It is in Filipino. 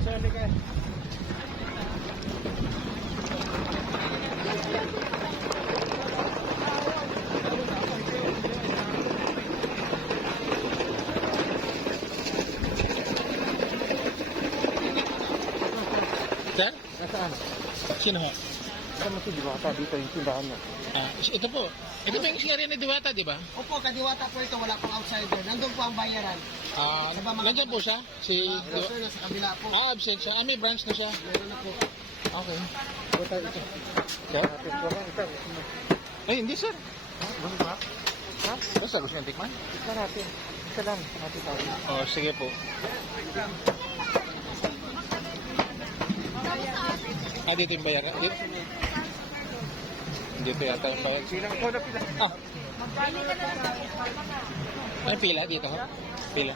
Sali ka. Sir? Nasaan? Sino ho? Saan mo si Diwata? Dito yung tindahan niya. Ito po. Ito ba yung sinarihan ni Diwata, di ba? Opo, kadiwata po ito, wala pong outsider. Nandun po ang bayaran. Nandiyan po siya? Si Sir, nasa kabila po. absent siya. May branch na siya. Meron na po. Okay. Ito, ito. Sir? Ito. Ay, hindi sir. Gusto ba? Ha? Basta gusto niya tikman? Ito natin. Ito lang. Natin tayo. Oh, sige po. Dito yung bayaran. Dito yata yung bayaran. Silang ko na pila. Ay, pila dito ho? Pila.